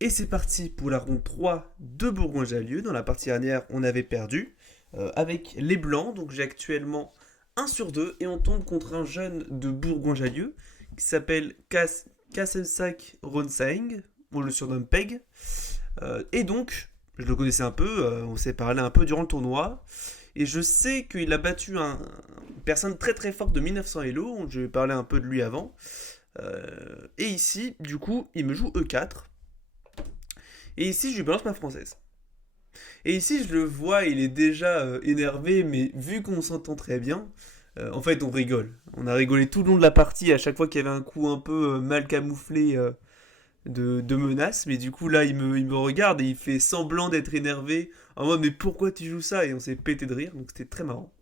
Et c'est parti pour la ronde 3 de Bourgoin-Jallieu. Dans la partie dernière, on avait perdu avec les Blancs. Donc j'ai actuellement 1 sur 2 et on tombe contre un jeune de Bourgoin-Jallieu qui s'appelle Kassensak Ronseng. On le surnomme Peg. Et donc, je le connaissais un peu, on s'est parlé un peu durant le tournoi. Et je sais qu'il a battu une personne très très forte de 1900 Elo. Je vais parler un peu de lui avant. Et ici, du coup, il me joue E4. Et ici, je lui balance ma française. Et ici, je le vois, il est déjà énervé, mais vu qu'on s'entend très bien, en fait, on rigole. On a rigolé tout le long de la partie, à chaque fois qu'il y avait un coup un peu mal camouflé de menace. Mais du coup, là, il me regarde et il fait semblant d'être énervé. En mode, mais pourquoi tu joues ça? Et on s'est pété de rire, donc c'était très marrant.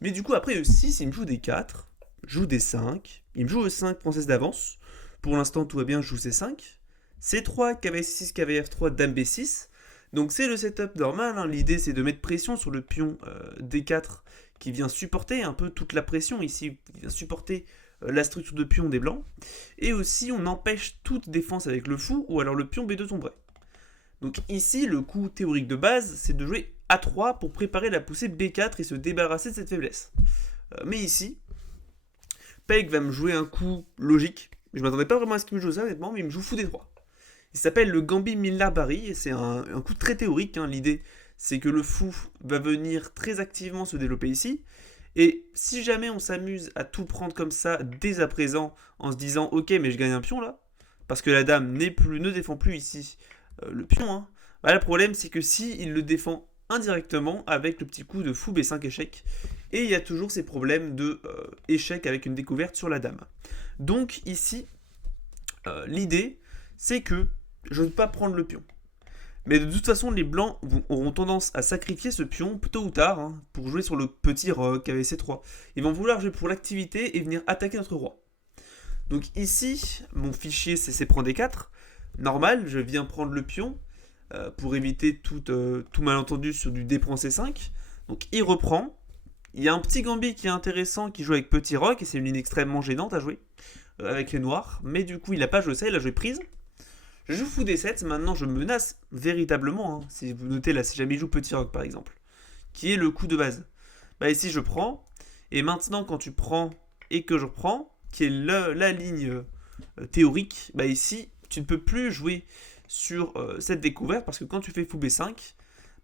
Mais du coup, après E6, il me joue des 4, joue des 5, il me joue E5, française d'avance. Pour l'instant, tout va bien, je joue C5. C3, cavalier C6, cavalier F3, dame B6. Donc c'est le setup normal, hein. L'idée c'est de mettre pression sur le pion D4 qui vient supporter un peu toute la pression ici, qui vient supporter la structure de pion des blancs. Et aussi on empêche toute défense avec le fou ou alors le pion B2 tomberait. Donc ici le coup théorique de base c'est de jouer A3 pour préparer la poussée B4 et se débarrasser de cette faiblesse. Mais ici, Peg va me jouer un coup logique. Je m'attendais pas vraiment à ce qu'il me joue ça honnêtement, mais il me joue fou D3. Il s'appelle le Gambit Millar-Barry et c'est un coup très théorique, hein. L'idée, c'est que le fou va venir très activement se développer ici. Et si jamais on s'amuse à tout prendre comme ça dès à présent, en se disant ok, mais je gagne un pion là, parce que la dame ne défend plus ici le pion, hein, bah, le problème c'est que si il le défend indirectement avec le petit coup de fou B5 échec, et il y a toujours ces problèmes de échec avec une découverte sur la dame. Donc ici, l'idée, c'est que je ne veux pas prendre le pion. Mais de toute façon, les blancs auront tendance à sacrifier ce pion tôt ou tard, hein, pour jouer sur le petit roc avec C3. Ils vont vouloir jouer pour l'activité et venir attaquer notre roi. Donc ici, mon fichier CC prend D4. Normal, je viens prendre le pion pour éviter tout malentendu sur du D prend C5. Donc il reprend. Il y a un petit gambit qui est intéressant qui joue avec petit roc et c'est une ligne extrêmement gênante à jouer avec les noirs. Mais du coup, il n'a pas joué ça, il a joué prise. Je joue fou D7, maintenant je menace véritablement, hein. Si vous notez là, si jamais il joue petit roc par exemple, qui est le coup de base. Bah ici je prends, et maintenant quand tu prends et que je reprends, qui est la ligne théorique, bah ici tu ne peux plus jouer sur cette découverte parce que quand tu fais fou B5,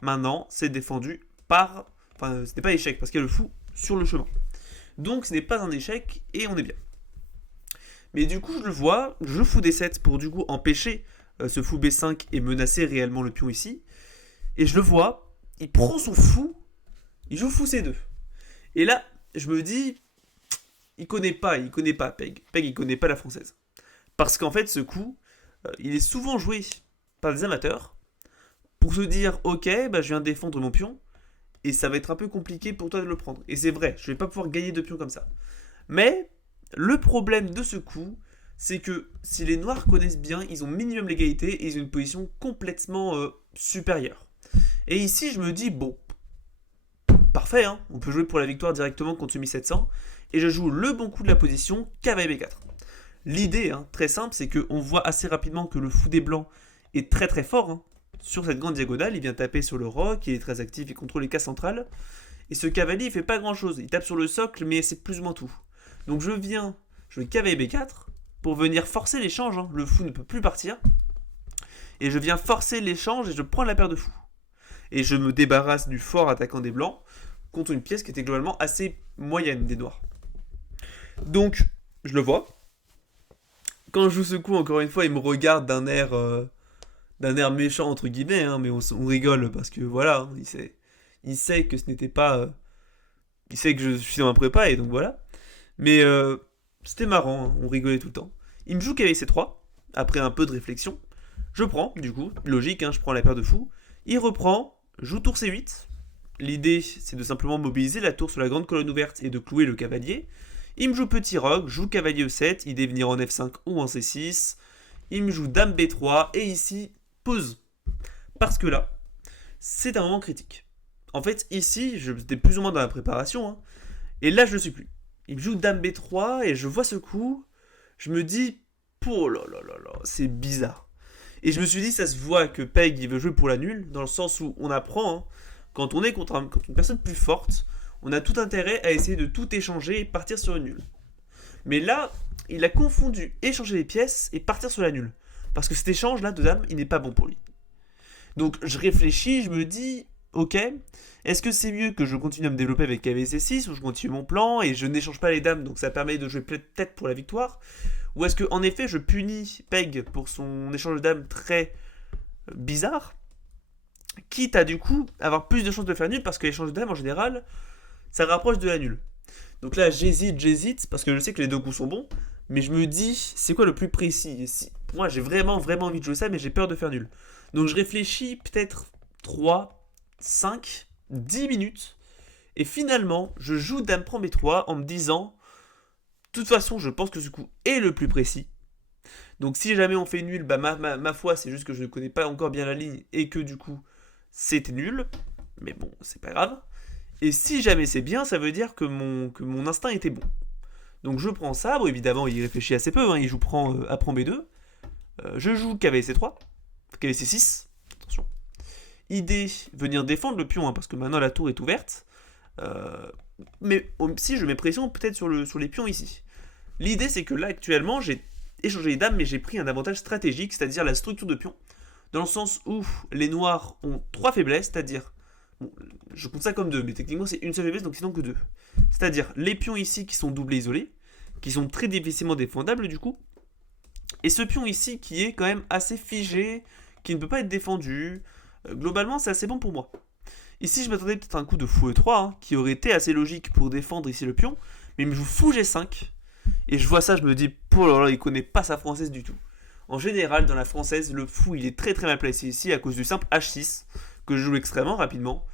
maintenant c'est défendu par. Enfin, ce n'est pas échec parce qu'il y a le fou sur le chemin. Donc ce n'est pas un échec et on est bien. Mais du coup, je le vois, je fous des 7 pour du coup empêcher ce fou B5 et menacer réellement le pion ici. Et je le vois, il prend son fou, il joue fou C2. Et là, je me dis, il connaît pas Peg. Peg, il connaît pas la française. Parce qu'en fait, ce coup, il est souvent joué par des amateurs pour se dire, ok, bah, je viens défendre mon pion, et ça va être un peu compliqué pour toi de le prendre. Et c'est vrai, je vais pas pouvoir gagner de pions comme ça. Mais le problème de ce coup, c'est que si les noirs connaissent bien, ils ont minimum l'égalité et ils ont une position complètement supérieure. Et ici, je me dis, bon, parfait, hein, on peut jouer pour la victoire directement contre ce 1700. Et je joue le bon coup de la position, cavalier B4. L'idée, hein, très simple, c'est qu'on voit assez rapidement que le fou des blancs est très très fort, hein. Sur cette grande diagonale, il vient taper sur le roc, il est très actif, il contrôle les cases centrales. Et ce cavalier, il fait pas grand chose. Il tape sur le socle, mais c'est plus ou moins tout. Donc je vais cavalier B4 pour venir forcer l'échange, hein. Le fou ne peut plus partir. Et je viens forcer l'échange et je prends la paire de fous. Et je me débarrasse du fort attaquant des blancs contre une pièce qui était globalement assez moyenne des noirs. Donc, je le vois. Quand je joue ce coup, encore une fois, il me regarde d'un air méchant, entre guillemets, hein, mais on rigole parce que voilà, hein, il sait que ce n'était pas. Il sait que je suis dans ma prépa et donc voilà. Mais c'était marrant, hein, on rigolait tout le temps. Il me joue cavalier C3, après un peu de réflexion. Je prends, du coup, logique, hein, je prends la paire de fous. Il reprend, joue tour C8. L'idée, c'est de simplement mobiliser la tour sur la grande colonne ouverte et de clouer le cavalier. Il me joue petit roc, joue cavalier E7, idée venir en F5 ou en C6. Il me joue dame B3 et ici, pause. Parce que là, c'est un moment critique. En fait, ici, j'étais plus ou moins dans la préparation, hein, et là, je ne le suis plus. Il me joue dame B3 et je vois ce coup. Je me dis, oh là là là là, c'est bizarre. Et je me suis dit, ça se voit que Peg il veut jouer pour la nulle, dans le sens où on apprend, hein, quand on est contre une personne plus forte, on a tout intérêt à essayer de tout échanger et partir sur une nulle. Mais là, il a confondu échanger les pièces et partir sur la nulle. Parce que cet échange là de dames, il n'est pas bon pour lui. Donc je réfléchis, je me dis, ok, est-ce que c'est mieux que je continue à me développer avec KVC6 ou je continue mon plan et je n'échange pas les dames, donc ça permet de jouer peut-être pour la victoire? Ou est-ce que en effet je punis Peg pour son échange de dames très bizarre, quitte à du coup avoir plus de chances de faire nul parce que l'échange de dames en général ça rapproche de la nulle. Donc là j'hésite parce que je sais que les deux coups sont bons, mais je me dis c'est quoi le plus précis? Pour moi j'ai vraiment envie de jouer ça mais j'ai peur de faire nul. Donc je réfléchis peut-être 3, 5, 10 minutes et finalement je joue dame prend B3 en me disant de toute façon je pense que ce coup est le plus précis. Donc si jamais on fait nul, bah ma foi c'est juste que je ne connais pas encore bien la ligne et que du coup c'était nul. Mais bon c'est pas grave. Et si jamais c'est bien, ça veut dire que mon instinct était bon. Donc je prends ça, bon évidemment il réfléchit assez peu, hein, il joue A prend B2. Je joue KVC3, KVC6, attention. Idée, venir défendre le pion, hein, parce que maintenant la tour est ouverte. Mais si je mets pression peut-être sur les pions ici. L'idée c'est que là actuellement j'ai échangé les dames mais j'ai pris un avantage stratégique, c'est-à-dire la structure de pion. Dans le sens où les noirs ont 3 faiblesses, c'est-à-dire... Bon, je compte ça comme 2, mais techniquement c'est une seule faiblesse, donc sinon que 2. C'est-à-dire les pions ici qui sont doublés isolés, qui sont très difficilement défendables du coup, et ce pion ici qui est quand même assez figé, qui ne peut pas être défendu. Globalement c'est assez bon pour moi. Ici je m'attendais peut-être à un coup de fou E3, hein, qui aurait été assez logique pour défendre ici le pion, mais il me joue fou G5, et je vois ça, je me dis, oh là là, il connaît pas sa française du tout. En général, dans la française, le fou il est très très mal placé ici à cause du simple H6, que je joue extrêmement rapidement.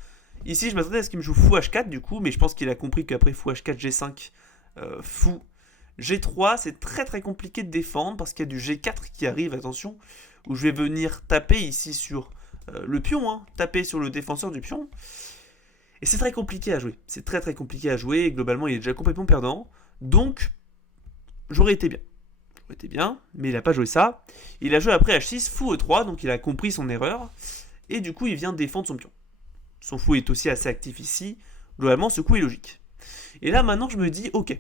Ici, je m'attendais à ce qu'il me joue fou H4 du coup, mais je pense qu'il a compris qu'après fou H4, G5, fou G3, c'est très très compliqué de défendre parce qu'il y a du G4 qui arrive, attention, où je vais venir taper ici sur le pion, hein, taper sur le défenseur du pion. Et c'est très compliqué à jouer. C'est très très compliqué à jouer, et globalement il est déjà complètement perdant. Donc, j'aurais été bien, mais il n'a pas joué ça. Il a joué après H6, fou E3, donc il a compris son erreur. Et du coup, il vient défendre son pion. Son fou est aussi assez actif ici. Globalement, ce coup est logique. Et là, maintenant, je me dis, ok,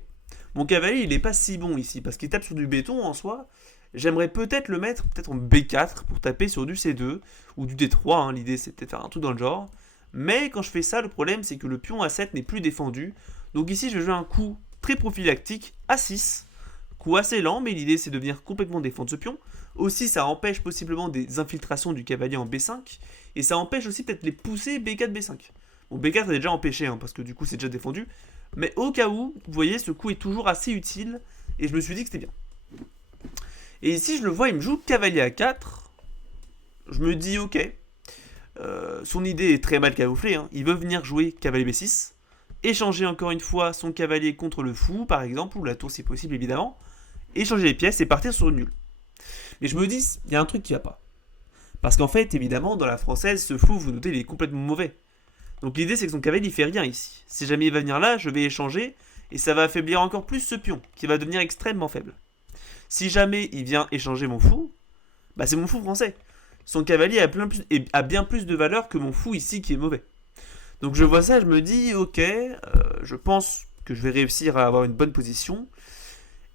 mon cavalier, il n'est pas si bon ici, parce qu'il tape sur du béton en soi. J'aimerais peut-être le mettre peut-être en B4 pour taper sur du C2 ou du D3. Hein. L'idée, c'était de faire un truc dans le genre. Mais quand je fais ça, le problème, c'est que le pion A7 n'est plus défendu. Donc ici, je vais jouer un coup très prophylactique A6. Coup assez lent, mais l'idée, c'est de venir complètement défendre ce pion. Aussi, ça empêche possiblement des infiltrations du cavalier en B5. Et ça empêche aussi peut-être les pousser B4, B5. Bon, B4 est déjà empêché, hein, parce que du coup, c'est déjà défendu. Mais au cas où, vous voyez, ce coup est toujours assez utile. Et je me suis dit que c'était bien. Et ici, je le vois, il me joue cavalier A4. Je me dis, ok. Son idée est très mal camouflée. Hein. Il veut venir jouer cavalier B6. Échanger encore une fois son cavalier contre le fou, par exemple, ou la tour si possible, évidemment. Échanger les pièces et partir sur une nulle. Mais je me dis, il y a un truc qui va pas. Parce qu'en fait, évidemment, dans la française, ce fou, vous notez, il est complètement mauvais. Donc l'idée, c'est que son cavalier, il fait rien ici. Si jamais il va venir là, je vais échanger, et ça va affaiblir encore plus ce pion, qui va devenir extrêmement faible. Si jamais il vient échanger mon fou, bah c'est mon fou français. Son cavalier a bien plus de valeur que mon fou ici, qui est mauvais. Donc je vois ça, je me dis, ok, je pense que je vais réussir à avoir une bonne position.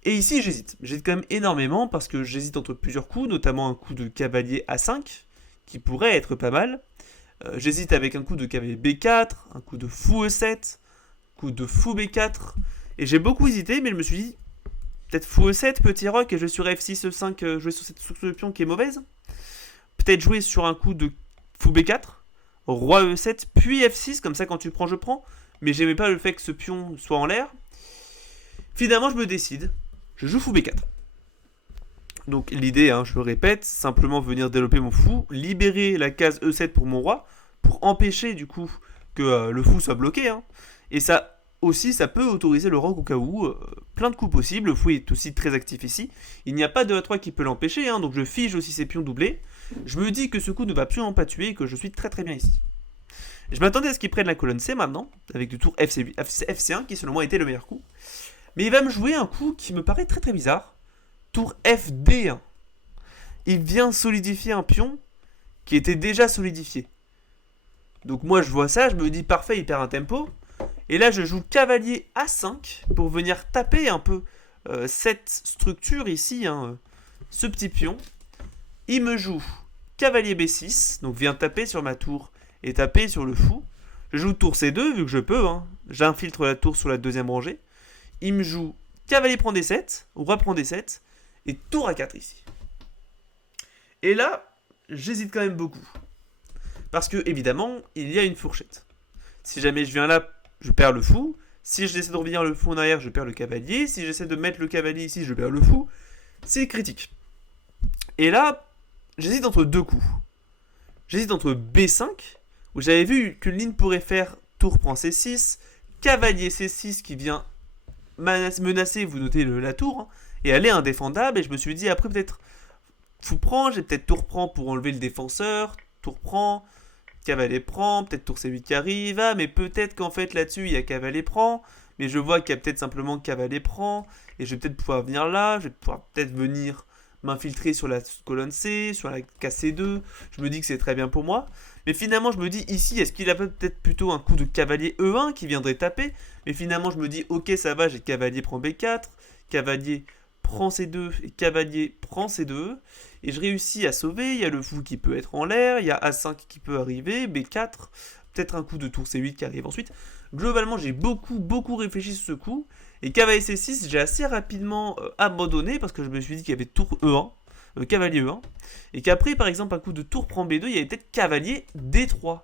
Et ici, j'hésite. J'hésite quand même énormément parce que j'hésite entre plusieurs coups, notamment un coup de cavalier A5, qui pourrait être pas mal. J'hésite avec un coup de cavalier B4, un coup de fou E7, coup de fou B4. Et j'ai beaucoup hésité, mais je me suis dit, peut-être fou E7, petit roc, et je vais sur F6, E5, jouer sur cette structure de pion qui est mauvaise. Peut-être jouer sur un coup de fou B4, roi E7, puis F6, comme ça quand tu prends, je prends. Mais j'aimais pas le fait que ce pion soit en l'air. Finalement, je me décide. Je joue fou B4. Donc l'idée, hein, je le répète, simplement venir développer mon fou, libérer la case E7 pour mon roi, pour empêcher du coup que le fou soit bloqué. Hein. Et ça aussi, ça peut autoriser le roc au cas où, plein de coups possibles. Le fou est aussi très actif ici. Il n'y a pas de A3 qui peut l'empêcher, hein, donc je fige aussi ses pions doublés. Je me dis que ce coup ne va plus en pas tuer et que je suis très très bien ici. Je m'attendais à ce qu'il prenne la colonne C maintenant, avec du tour FC1 qui selon moi était le meilleur coup. Mais il va me jouer un coup qui me paraît très très bizarre. Tour FD1. il vient solidifier un pion qui était déjà solidifié. Donc moi je vois ça, je me dis parfait, il perd un tempo. Et là je joue cavalier A5 pour venir taper un peu cette structure ici, hein, ce petit pion. Il me joue cavalier B6, donc vient taper sur ma tour et taper sur le fou. Je joue tour C2 vu que je peux, hein. J'infiltre la tour sur la deuxième rangée. Il me joue cavalier prend D7, roi prend D7 et tour A4 ici. Et là, j'hésite quand même beaucoup. Parce que, évidemment, il y a une fourchette. Si jamais je viens là, je perds le fou. Si j'essaie de revenir le fou en arrière, je perds le cavalier. Si j'essaie de mettre le cavalier ici, je perds le fou. C'est critique. Et là, j'hésite entre deux coups. J'hésite entre B5, où j'avais vu qu'une ligne pourrait faire tour prend C6, cavalier C6 qui vient menacer, vous notez la tour, hein, et elle est indéfendable. Et je me suis dit, après peut-être fou prend, j'ai peut-être tour prend pour enlever le défenseur, tour prend, cavalier prend, peut-être tour C8 qui arrive, ah, mais peut-être qu'en fait là-dessus il y a cavalier prend, mais je vois qu'il y a peut-être simplement cavalier prend, et je vais peut-être pouvoir venir là, je vais pouvoir peut-être venir m'infiltrer sur la colonne C, sur la case C2, je me dis que c'est très bien pour moi, mais finalement je me dis ici, est-ce qu'il a peut-être plutôt un coup de cavalier E1 qui viendrait taper, mais finalement je me dis ok ça va, j'ai cavalier prend B4, cavalier prend C2 et cavalier prend C2, et je réussis à sauver. Il y a le fou qui peut être en l'air, il y a A5 qui peut arriver, B4, peut-être un coup de tour C8 qui arrive ensuite. Globalement, j'ai beaucoup réfléchi sur ce coup, et cavalier C6, j'ai assez rapidement abandonné parce que je me suis dit qu'il y avait tour E1, cavalier E1, et qu'après, par exemple, un coup de tour prend B2, il y avait peut-être cavalier D3.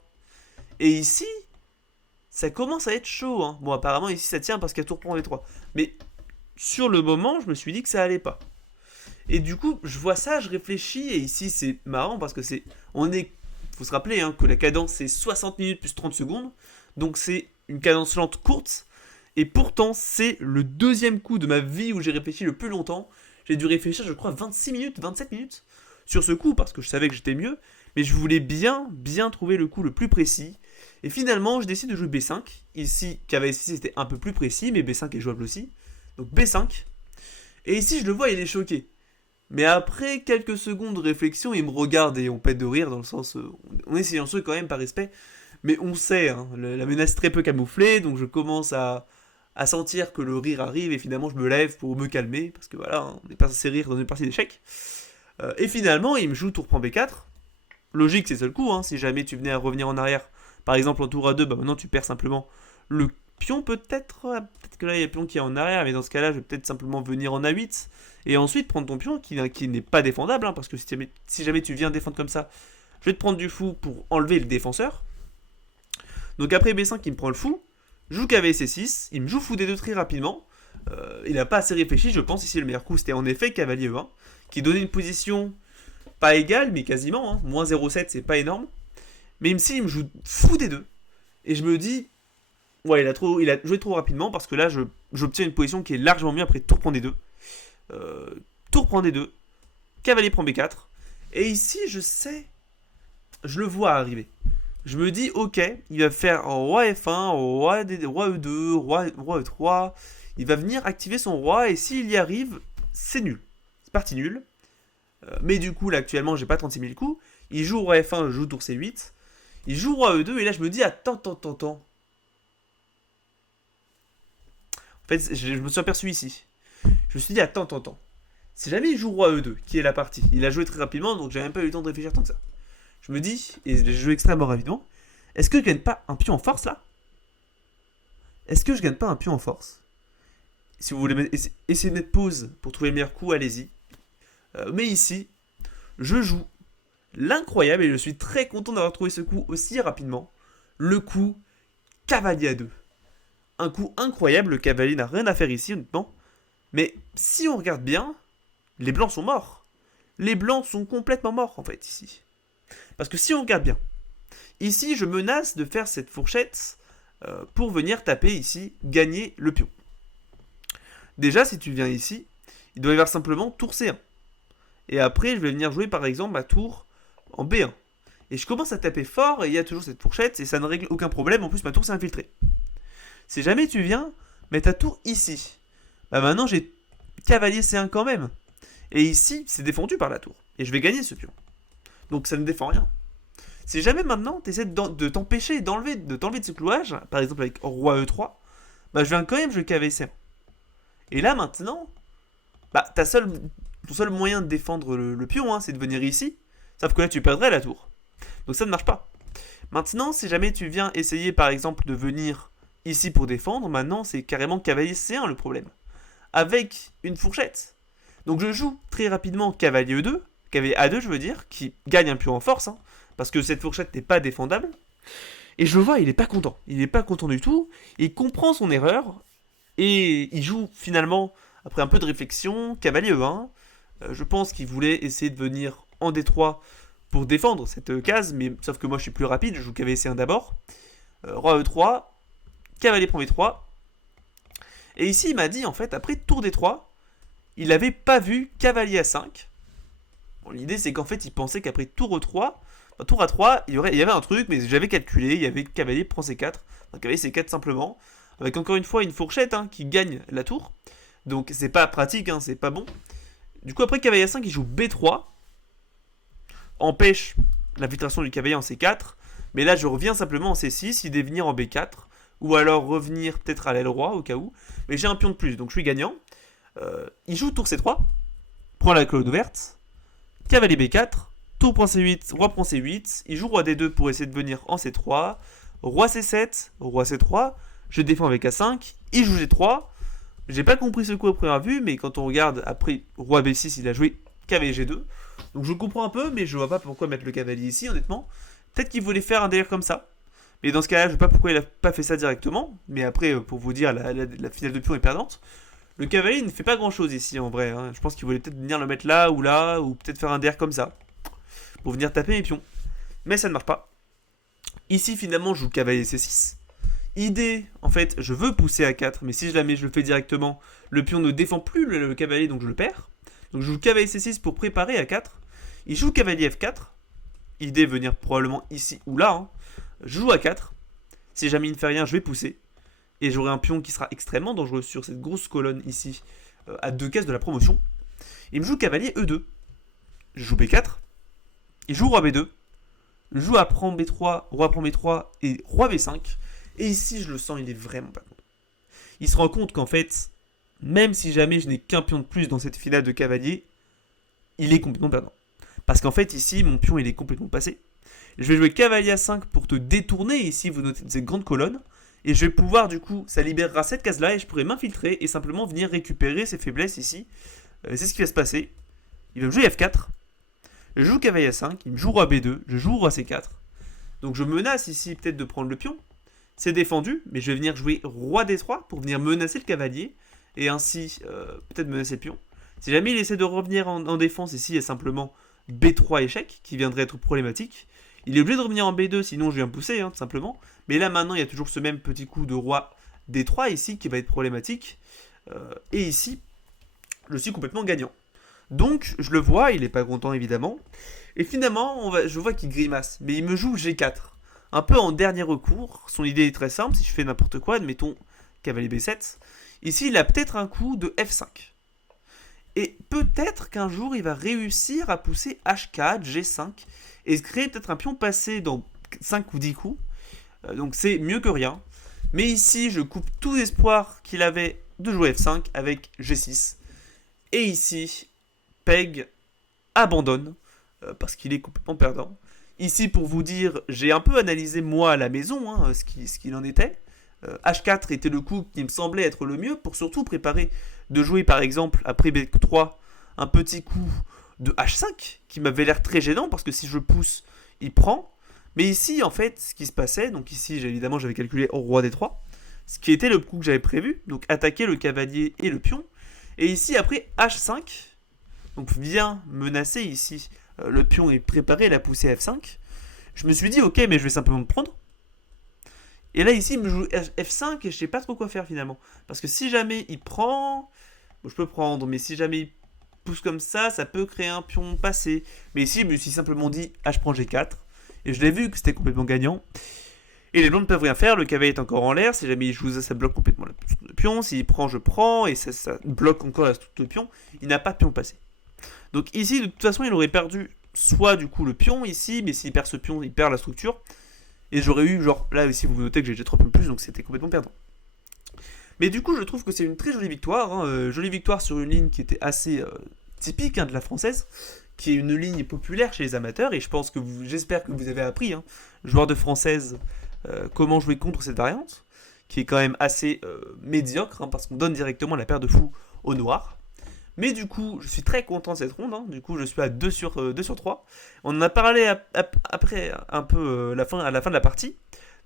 Et ici, ça commence à être chaud, hein. Bon, apparemment, ici, ça tient parce qu'il y a tour prend D3. Mais sur le moment, je me suis dit que ça allait pas. Et du coup, je vois ça, je réfléchis, et ici c'est marrant parce que faut se rappeler hein, que la cadence c'est 60 minutes plus 30 secondes, donc c'est une cadence lente courte, et pourtant c'est le deuxième coup de ma vie où j'ai réfléchi le plus longtemps. J'ai dû réfléchir, je crois, 26 minutes, 27 minutes sur ce coup parce que je savais que j'étais mieux, mais je voulais bien trouver le coup le plus précis. Et finalement, je décide de jouer B5. Ici, cavalier C6 c'était un peu plus précis, mais B5 est jouable aussi. Donc B5. Et ici, je le vois, il est choqué. Mais après quelques secondes de réflexion, il me regarde et on pète de rire dans le sens... on est silencieux quand même par respect, mais on sait, hein, la menace très peu camouflée, donc je commence à sentir que le rire arrive et finalement je me lève pour me calmer, parce que voilà, hein, on n'est pas censé rire dans une partie d'échecs. Et finalement, il me joue tour prend B4. Logique, c'est le seul coup, hein, si jamais tu venais à revenir en arrière, par exemple en tour A2, bah maintenant tu perds simplement le pion peut-être que là il y a le pion qui est en arrière, mais dans ce cas là je vais peut-être simplement venir en A8 et ensuite prendre ton pion qui n'est pas défendable, hein, parce que si jamais tu viens défendre comme ça, je vais te prendre du fou pour enlever le défenseur. Donc après B5 il me prend le fou, je joue cavalier C6, il me joue fou D2 très rapidement, il n'a pas assez réfléchi, je pense ici le meilleur coup c'était en effet cavalier E1, qui donnait une position pas égale mais quasiment, hein, moins 0,7 c'est pas énorme, mais ici il me joue fou D2, et je me dis... Ouais, il a joué trop rapidement parce que là, j'obtiens une position qui est largement mieux après tour prend D2. Tour prend D2. Cavalier prend B4. Et ici, je le vois arriver. Je me dis, ok, il va faire roi F1, roi E2, roi E3. Il va venir activer son roi et s'il y arrive, c'est nul. C'est parti nul. Mais du coup, là, actuellement, j'ai pas 36 000 coups. Il joue roi F1, je joue tour C8. Il joue roi E2 et là, je me dis, attends. En fait, je me suis aperçu ici. Je me suis dit, attends. Si jamais il joue roi E2, qui est la partie, il a joué très rapidement, donc j'ai même pas eu le temps de réfléchir tant que ça. Je me dis, et j'ai joué extrêmement rapidement, est-ce que je gagne pas un pion en force là? Est-ce que je gagne pas un pion en force? Si vous voulez essayer de mettre pause pour trouver le meilleur coup, allez-y. Mais ici, je joue l'incroyable, et je suis très content d'avoir trouvé ce coup aussi rapidement, le coup cavalier A2. Un coup incroyable, le cavalier n'a rien à faire ici, honnêtement. Mais si on regarde bien, les blancs sont morts. Les blancs sont complètement morts, en fait, ici. Parce que si on regarde bien, ici, je menace de faire cette fourchette pour venir taper ici, gagner le pion. Déjà, si tu viens ici, il doit y avoir simplement tour C1. Et après, je vais venir jouer, par exemple, ma tour en B1. Et je commence à taper fort, et il y a toujours cette fourchette, et ça ne règle aucun problème. En plus, ma tour s'est infiltrée. Si jamais tu viens mettre ta tour ici, bah maintenant j'ai cavalier C1 quand même. Et ici, c'est défendu par la tour. et je vais gagner ce pion. Donc ça ne défend rien. Si jamais maintenant tu essaies de t'empêcher de t'enlever de ce clouage, par exemple avec roi E3, bah je viens quand même jouer KV-C1. Et là maintenant, bah ton seul moyen de défendre le pion, hein, c'est de venir ici. Sauf que là tu perdrais la tour. Donc ça ne marche pas. Maintenant, si jamais tu viens essayer par exemple de venir ici pour défendre, maintenant c'est carrément cavalier C1 le problème. Avec une fourchette. Donc je joue très rapidement cavalier E2, cavalier A2 je veux dire, qui gagne un pion en force, hein, parce que cette fourchette n'est pas défendable. Et je vois, il n'est pas content. Il n'est pas content du tout. Il comprend son erreur. Et il joue finalement, après un peu de réflexion, cavalier E1. Je pense qu'il voulait essayer de venir en D3 pour défendre cette case, mais sauf que moi je suis plus rapide, je joue cavalier C1 d'abord. Roi E3, cavalier prend B3. Et ici il m'a dit en fait, après tour D3, il n'avait pas vu cavalier A5. Bon, l'idée c'est qu'en fait il pensait qu'après tour E3, tour A3, il y avait un truc, mais j'avais calculé, il y avait cavalier prend C4, donc cavalier C4 simplement, avec encore une fois une fourchette hein, qui gagne la tour. Donc c'est pas pratique, hein, c'est pas bon. Du coup après cavalier A5, il joue B3, empêche l'infiltration du cavalier en C4, mais là je reviens simplement en C6, idée venir en B4, ou alors revenir peut-être à l'aile roi au cas où, mais j'ai un pion de plus, donc je suis gagnant. Il joue tour C3, prend la colonne ouverte, cavalier B4, tour prend C8, roi prend C8, il joue roi D2 pour essayer de venir en C3, roi C7, roi C3, je défends avec A5, il joue G3, j'ai pas compris ce coup à première vue, mais quand on regarde après roi B6, il a joué cavalier G2, donc je comprends un peu, mais je vois pas pourquoi mettre le cavalier ici, honnêtement. Peut-être qu'il voulait faire un délire comme ça, mais dans ce cas-là, je sais pas pourquoi il a pas fait ça directement, mais après, pour vous dire, la finale de pion est perdante. Le cavalier ne fait pas grand-chose ici, en vrai, hein. Je pense qu'il voulait peut-être venir le mettre là, ou peut-être faire un délire comme ça, pour venir taper mes pions. Mais ça ne marche pas. Ici, finalement, je joue cavalier C6. Idée, en fait, je veux pousser à 4, mais si je la mets, je le fais directement, le pion ne défend plus le cavalier, donc je le perds. Donc je joue cavalier C6 pour préparer à 4. Il joue cavalier F4. Idée venir probablement ici ou là. Hein. Je joue à 4. Si jamais il ne fait rien, je vais pousser. Et j'aurai un pion qui sera extrêmement dangereux sur cette grosse colonne ici, à 2 cases de la promotion. Il me joue cavalier E2. Je joue B4. Il joue roi B2. Je joue à prend B3, roi prend B3 et roi B5. Et ici, je le sens, il est vraiment pas content. Il se rend compte qu'en fait, même si jamais je n'ai qu'un pion de plus dans cette filade de cavalier, il est complètement perdant. Parce qu'en fait, ici, mon pion, il est complètement passé. Je vais jouer cavalier A5 pour te détourner, ici, vous notez cette grande colonne. Et je vais pouvoir, du coup, ça libérera cette case-là et je pourrai m'infiltrer et simplement venir récupérer ses faiblesses ici. C'est ce qui va se passer. Il va me jouer F4. Je joue cavalier A5, il me joue roi B2, je joue roi C4. Donc je menace ici peut-être de prendre le pion. C'est défendu, mais je vais venir jouer roi D3 pour venir menacer le cavalier. Et ainsi, peut-être menacer le pion. Si jamais il essaie de revenir en défense, ici il y a simplement B3 échec, qui viendrait être problématique. Il est obligé de revenir en B2, sinon je viens pousser, hein, tout simplement. Mais là maintenant, il y a toujours ce même petit coup de roi D3 ici, qui va être problématique. Et ici, je suis complètement gagnant. Donc, je le vois, il n'est pas content évidemment. Et finalement, je vois qu'il grimace, mais il me joue G4. Un peu en dernier recours. Son idée est très simple, si je fais n'importe quoi, admettons cavalier B7. Ici, il a peut-être un coup de F5. Et peut-être qu'un jour, il va réussir à pousser H4, G5, et se créer peut-être un pion passé dans 5 ou 10 coups. Donc c'est mieux que rien. Mais ici, je coupe tout espoir qu'il avait de jouer F5 avec G6. Et ici, Peg abandonne, parce qu'il est complètement perdant. Ici, pour vous dire, j'ai un peu analysé moi à la maison, hein, ce qu'il en était. H4 était le coup qui me semblait être le mieux pour surtout préparer de jouer par exemple après B3 un petit coup de H5 qui m'avait l'air très gênant parce que si je pousse, il prend. Mais ici, en fait, ce qui se passait, donc ici, évidemment, j'avais calculé au roi D3, ce qui était le coup que j'avais prévu, donc attaquer le cavalier et le pion. Et ici, après H5, donc vient menacer ici le pion et préparer la poussée F5. Je me suis dit, ok, mais je vais simplement me prendre. Et là, ici, il me joue F5 et je sais pas trop quoi faire finalement. Parce que si jamais il prend, bon, je peux prendre, mais si jamais il pousse comme ça peut créer un pion passé. Mais ici, je me suis simplement dit, ah, je prends G4. Et je l'ai vu que c'était complètement gagnant. Et les blancs ne peuvent rien faire, le cavalier est encore en l'air. Si jamais il joue ça, ça bloque complètement la structure de pion. S'il prend, je prends. Et ça bloque encore la structure de pion. Il n'a pas de pion passé. Donc ici, de toute façon, il aurait perdu soit du coup le pion ici, mais s'il perd ce pion, il perd la structure. Et j'aurais eu, genre, là aussi, vous notez que j'ai déjà 3 pions de plus, donc c'était complètement perdant. Mais du coup, je trouve que c'est une très jolie victoire. Hein, jolie victoire sur une ligne qui était assez typique, hein, de la française, qui est une ligne populaire chez les amateurs. Et je pense que j'espère que vous avez appris, hein, joueur de française, comment jouer contre cette variante, qui est quand même assez médiocre, hein, parce qu'on donne directement la paire de fous au noir. Mais du coup, je suis très content de cette ronde. Hein. Du coup, je suis à 2 sur 3. On en a parlé après un peu à la fin de la partie,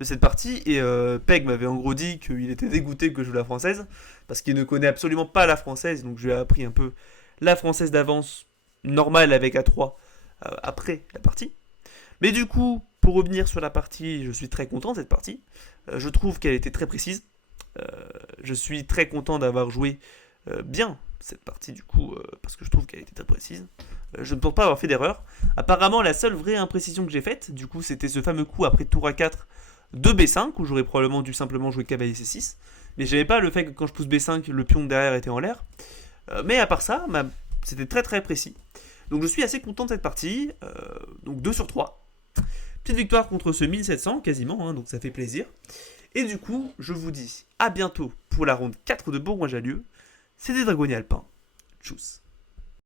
de cette partie. Et Peg m'avait en gros dit qu'il était dégoûté que je joue la française, parce qu'il ne connaît absolument pas la française. Donc je lui ai appris un peu la française d'avance, normale avec A3, après la partie. Mais du coup, pour revenir sur la partie, je suis très content de cette partie. Je trouve qu'elle était très précise. Euh, je suis très content d'avoir joué bien cette partie du coup, parce que je trouve qu'elle était très précise. Je ne pense pas avoir fait d'erreur. Apparemment, la seule vraie imprécision que j'ai faite, du coup, c'était ce fameux coup après tour A4 de B5, où j'aurais probablement dû simplement jouer cavalier C6. Mais j'avais pas le fait que quand je pousse B5, le pion derrière était en l'air. Mais à part ça, c'était très très précis. Donc je suis assez content de cette partie. Donc 2 sur 3. Petite victoire contre ce 1700 quasiment, hein, donc ça fait plaisir. Et du coup, je vous dis à bientôt pour la ronde 4 de Bourgoin-Jallieu. C'était Dragonnier Alpin. Tchuss.